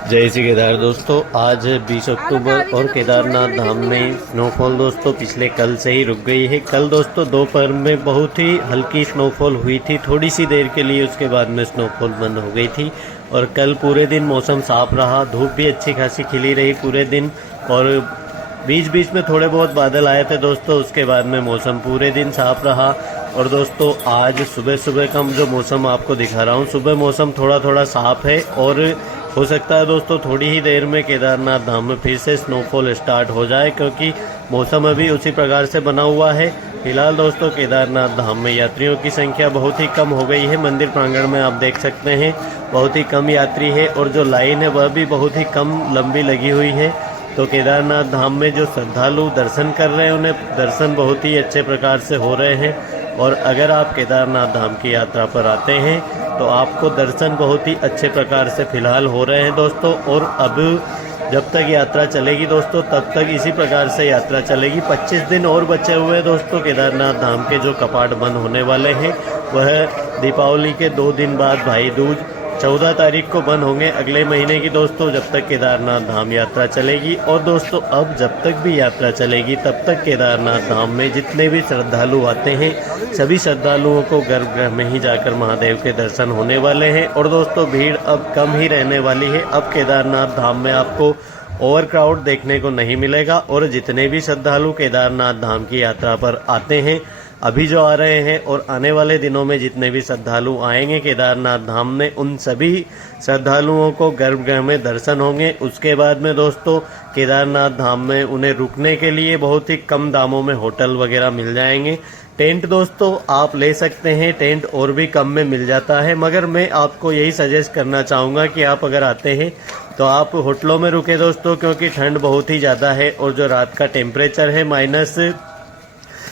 जय श्री केदार दोस्तों, आज 20 अक्टूबर और केदारनाथ धाम में स्नोफॉल दोस्तों पिछले कल से ही रुक गई है। कल दोस्तों दोपहर में बहुत ही हल्की स्नोफॉल हुई थी, थोड़ी सी देर के लिए, उसके बाद में स्नोफॉल बंद हो गई थी। और कल पूरे दिन मौसम साफ रहा, धूप भी अच्छी खासी खिली रही पूरे दिन, और बीच बीच में थोड़े बहुत बादल आए थे दोस्तों। उसके बाद में मौसम पूरे दिन साफ रहा। और दोस्तों आज सुबह सुबह का जो मौसम आपको दिखा रहा हूँ, सुबह मौसम थोड़ा थोड़ा साफ है, और हो सकता है दोस्तों थोड़ी ही देर में केदारनाथ धाम में फिर से स्नोफॉल स्टार्ट हो जाए, क्योंकि मौसम अभी उसी प्रकार से बना हुआ है। फिलहाल दोस्तों केदारनाथ धाम में यात्रियों की संख्या बहुत ही कम हो गई है। मंदिर प्रांगण में आप देख सकते हैं बहुत ही कम यात्री है, और जो लाइन है वह भी बहुत ही कम लंबी लगी हुई है। तो केदारनाथ धाम में जो श्रद्धालु दर्शन कर रहे हैं, उन्हें दर्शन बहुत ही अच्छे प्रकार से हो रहे हैं। और अगर आप केदारनाथ धाम की यात्रा पर आते हैं तो आपको दर्शन बहुत ही अच्छे प्रकार से फिलहाल हो रहे हैं दोस्तों। और अब जब तक यात्रा चलेगी दोस्तों, तब तक इसी प्रकार से यात्रा चलेगी। 25 दिन और बचे हुए हैं दोस्तों। केदारनाथ धाम के जो कपाट बंद होने वाले हैं वह दीपावली के 2 दिन बाद भाई दूज 14 तारीख को बंद होंगे, अगले महीने की दोस्तों, जब तक केदारनाथ धाम यात्रा चलेगी। और दोस्तों अब जब तक भी यात्रा चलेगी तब तक केदारनाथ धाम में जितने भी श्रद्धालु आते हैं, सभी श्रद्धालुओं को गर्भगृह में ही जाकर महादेव के दर्शन होने वाले हैं। और दोस्तों भीड़ अब कम ही रहने वाली है। अब केदारनाथ धाम में आपको ओवर क्राउड देखने को नहीं मिलेगा। और जितने भी श्रद्धालु केदारनाथ धाम की यात्रा पर आते हैं, अभी जो आ रहे हैं और आने वाले दिनों में जितने भी श्रद्धालु आएंगे केदारनाथ धाम में, उन सभी श्रद्धालुओं को गर्भगृह में दर्शन होंगे। उसके बाद में दोस्तों केदारनाथ धाम में उन्हें रुकने के लिए बहुत ही कम दामों में होटल वगैरह मिल जाएंगे। टेंट दोस्तों आप ले सकते हैं, टेंट और भी कम में मिल जाता है, मगर मैं आपको यही सजेस्ट करना चाहूँगा कि आप अगर आते हैं तो आप होटलों में रुके दोस्तों, क्योंकि ठंड बहुत ही ज़्यादा है। और जो रात का टेम्परेचर है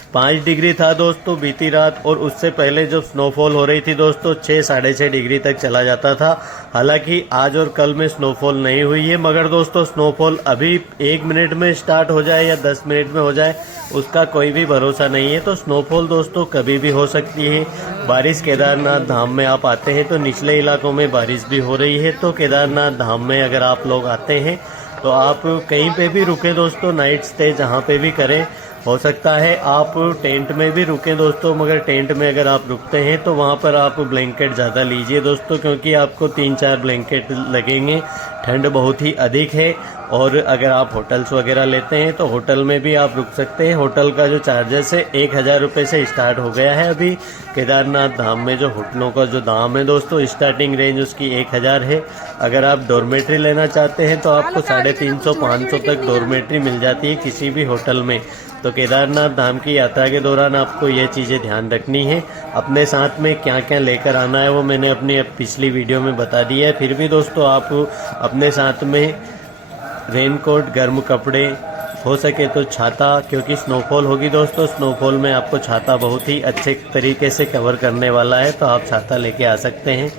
-5 डिग्री था दोस्तों बीती रात, और उससे पहले जो स्नोफॉल हो रही थी दोस्तों 6 साढ़े 6 डिग्री तक चला जाता था। हालांकि आज और कल में स्नोफॉल नहीं हुई है, मगर दोस्तों स्नोफॉल अभी 1 मिनट में स्टार्ट हो जाए या 10 मिनट में हो जाए, उसका कोई भी भरोसा नहीं है। तो स्नोफॉल दोस्तों कभी भी हो सकती है। बारिश केदारनाथ धाम में आप आते हैं तो निचले इलाकों में बारिश भी हो रही है। तो केदारनाथ धाम में अगर आप लोग आते हैं तो आप कहीं पे भी रुके दोस्तों, नाइट स्टे जहाँ पे भी करें। हो सकता है आप टेंट में भी रुकें दोस्तों, मगर टेंट में अगर आप रुकते हैं तो वहाँ पर आप ब्लैंकेट ज़्यादा लीजिए दोस्तों, क्योंकि आपको 3-4 ब्लैंकेट लगेंगे। ठंड बहुत ही अधिक है। और अगर आप होटल्स वगैरह लेते हैं तो होटल में भी आप रुक सकते हैं। होटल का जो चार्जेस है 1000 रुपये से स्टार्ट हो गया है। अभी केदारनाथ धाम में जो होटलों का जो दाम है दोस्तों, स्टार्टिंग रेंज उसकी 1000 है। अगर आप डॉर्मेट्री लेना चाहते हैं तो आपको 350-500 तक डॉर्मेट्री मिल जाती है किसी भी होटल में। तो केदारनाथ धाम की यात्रा के दौरान आपको ये चीज़ें ध्यान रखनी है। अपने साथ में क्या क्या लेकर आना है वो मैंने अपनी पिछली वीडियो में बता दिया है। फिर भी दोस्तों आप अपने साथ में रेनकोट, गर्म कपड़े, हो सके तो छाता, क्योंकि स्नोफॉल होगी दोस्तों। स्नोफॉल में आपको छाता बहुत ही अच्छे तरीके से कवर करने वाला है, तो आप छाता लेके आ सकते हैं।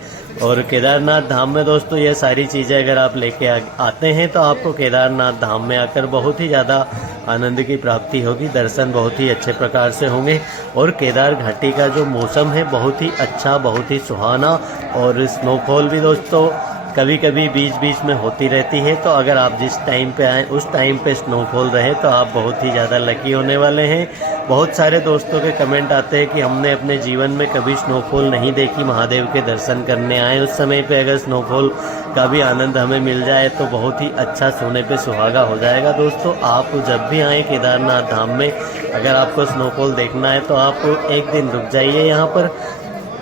और केदारनाथ धाम में दोस्तों ये सारी चीज़ें अगर आप लेके आते हैं तो आपको केदारनाथ धाम में आकर बहुत ही ज़्यादा आनंद की प्राप्ति होगी। दर्शन बहुत ही अच्छे प्रकार से होंगे। और केदार घाटी का जो मौसम है बहुत ही अच्छा, बहुत ही सुहाना। और स्नोफॉल भी दोस्तों कभी कभी बीच बीच में होती रहती है। तो अगर आप जिस टाइम पे आएँ उस टाइम पे स्नोफॉल रहे तो आप बहुत ही ज़्यादा लकी होने वाले हैं। बहुत सारे दोस्तों के कमेंट आते हैं कि हमने अपने जीवन में कभी स्नोफॉल नहीं देखी, महादेव के दर्शन करने आए, उस समय पे अगर स्नोफॉल का भी आनंद हमें मिल जाए तो बहुत ही अच्छा, सोने पे सुहागा हो जाएगा। दोस्तों आप जब भी आएँ केदारनाथ धाम में, अगर आपको स्नोफॉल देखना है तो आप एक दिन रुक जाइए यहाँ पर।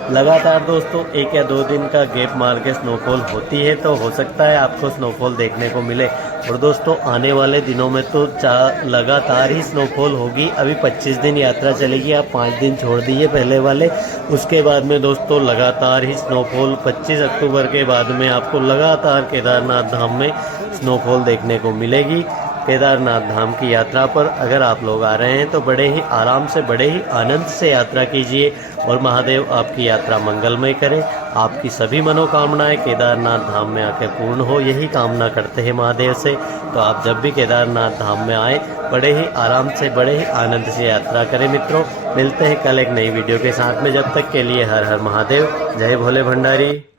लगातार दोस्तों 1 या 2 दिन का गैप मार के स्नोफॉल होती है, तो हो सकता है आपको स्नोफॉल देखने को मिले। और दोस्तों आने वाले दिनों में तो लगातार ही स्नोफॉल होगी। अभी 25 दिन यात्रा चलेगी, आप 5 दिन छोड़ दीजिए पहले वाले। उसके बाद में दोस्तों लगातार ही स्नोफॉल 25 अक्टूबर के बाद में आपको लगातार केदारनाथ धाम में स्नोफॉल देखने को मिलेगी। केदारनाथ धाम की यात्रा पर अगर आप लोग आ रहे हैं तो बड़े ही आराम से, बड़े ही आनंद से यात्रा कीजिए, और महादेव आपकी यात्रा मंगलमय करे। आपकी सभी मनोकामनाएं केदारनाथ धाम में आकर पूर्ण हो, यही कामना करते हैं महादेव से। तो आप जब भी केदारनाथ धाम में आए बड़े ही आराम से, बड़े ही आनंद से यात्रा करें मित्रों। मिलते हैं कल एक नई वीडियो के साथ में, जब तक के लिए हर हर महादेव, जय भोले भंडारी।